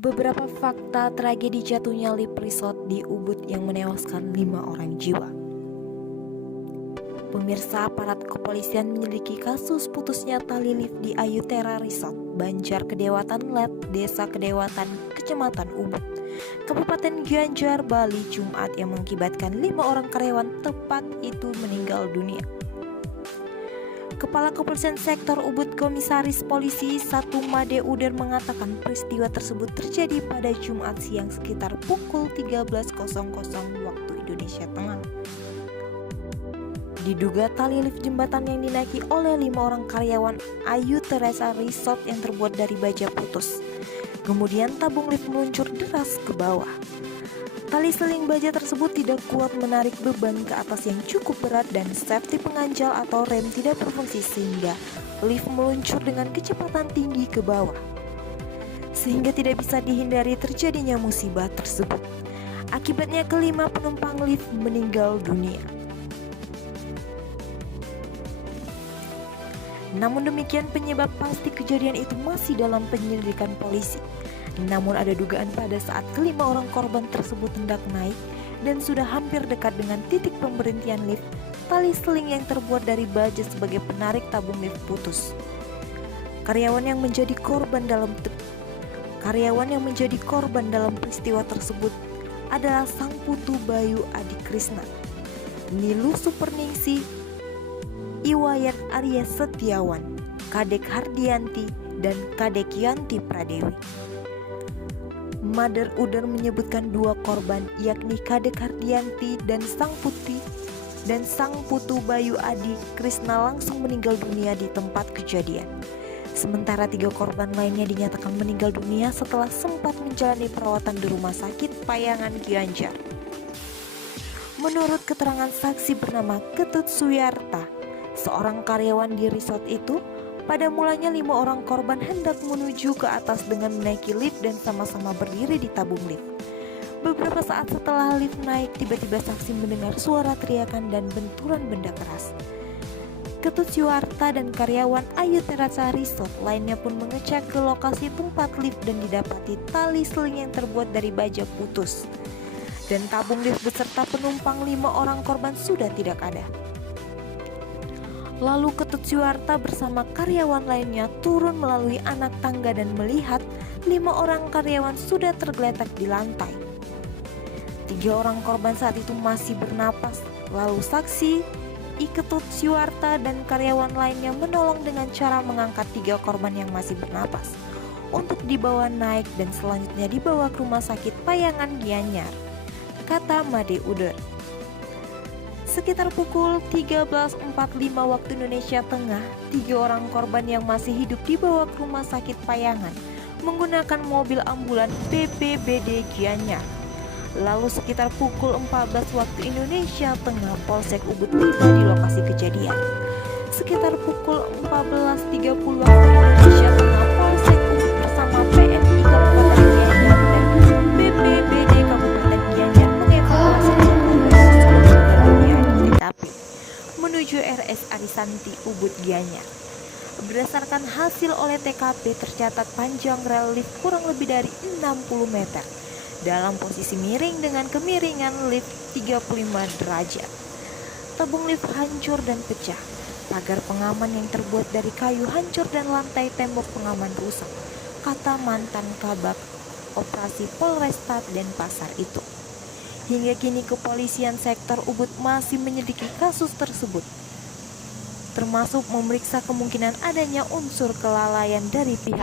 Beberapa fakta tragedi jatuhnya lift resort di Ubud yang menewaskan 5 orang jiwa. Pemirsa, aparat kepolisian menyelidiki kasus putusnya tali lift di Ayutera Resort, Banjar Kedewatan Let, Desa Kedewatan, Kecamatan Ubud, Kabupaten Gianyar, Bali, Jumat yang mengakibatkan 5 orang karyawan tepat itu meninggal dunia. Kepala Kepolisian Sektor Ubud Komisaris Polisi 1 Made Uder mengatakan peristiwa tersebut terjadi pada Jumat siang sekitar pukul 13.00 waktu Indonesia Tengah. Diduga tali lift jembatan yang dinaiki oleh 5 orang karyawan Ayutera Resort yang terbuat dari baja putus. Kemudian tabung lift meluncur deras ke bawah. Tali seling baja tersebut tidak kuat menarik beban ke atas yang cukup berat dan safety penganjal atau rem tidak berfungsi sehingga lift meluncur dengan kecepatan tinggi ke bawah. Sehingga tidak bisa dihindari terjadinya musibah tersebut. Akibatnya kelima penumpang lift meninggal dunia. Namun demikian penyebab pasti kejadian itu masih dalam penyelidikan polisi. Namun ada dugaan pada saat kelima orang korban tersebut hendak naik dan sudah hampir dekat dengan titik pemberhentian lift, tali seling yang terbuat dari baja sebagai penarik tabung lift putus. Karyawan yang menjadi korban dalam peristiwa tersebut adalah Sang Putu Bayu Adi Krisna, Nilu Superningsi, Iwayan Arya Setiawan, Kadek Hardianti, dan Kadek Yanti Pradewi. Made Uder menyebutkan 2 korban yakni Kadek Hardianti dan Sang Putu Bayu Adi Krisna langsung meninggal dunia di tempat kejadian. Sementara 3 korban lainnya dinyatakan meninggal dunia setelah sempat menjalani perawatan di Rumah Sakit Payangan Gianyar. Menurut keterangan saksi bernama Ketut Suyarta, seorang karyawan di resort itu, pada mulanya 5 orang korban hendak menuju ke atas dengan menaiki lift dan sama-sama berdiri di tabung lift. Beberapa saat setelah lift naik, tiba-tiba saksi mendengar suara teriakan dan benturan benda keras. Ketut Suyarta dan karyawan Ayutera Resort lainnya pun mengecek ke lokasi tempat lift dan didapati tali seling yang terbuat dari baja putus. Dan tabung lift beserta penumpang 5 orang korban sudah tidak ada. Lalu Ketut Suyarta bersama karyawan lainnya turun melalui anak tangga dan melihat 5 orang karyawan sudah tergeletak di lantai. 3 orang korban saat itu masih bernapas. Lalu saksi Ketut Suyarta dan karyawan lainnya menolong dengan cara mengangkat 3 korban yang masih bernapas untuk dibawa naik dan selanjutnya dibawa ke Rumah Sakit Payangan Gianyar, kata Made Uder. Sekitar pukul 13.45 waktu Indonesia Tengah, 3 orang korban yang masih hidup dibawa ke Rumah Sakit Payangan menggunakan mobil ambulan BPBD Gianyar. Lalu sekitar pukul 14 waktu Indonesia Tengah, Polsek Ubud tiba di lokasi kejadian. Sekitar pukul 14.30 waktu Indonesia Tengah, Polsek Ubud bersama PMI Kabupaten Gianyar dan BPBD Kabupaten Gianyar mengevakuasi menuju RS Arisanti Ubud Gianyar. Berdasarkan hasil olah TKP tercatat panjang rel lift kurang lebih dari 60 meter dalam posisi miring dengan kemiringan lift 35 derajat. Tabung lift hancur dan pecah, pagar pengaman yang terbuat dari kayu hancur dan lantai tembok pengaman rusak, kata mantan Kabak Operasi Polresta Denpasar itu. Hingga kini kepolisian sektor Ubud masih menyelidiki kasus tersebut, termasuk memeriksa kemungkinan adanya unsur kelalaian dari pihak.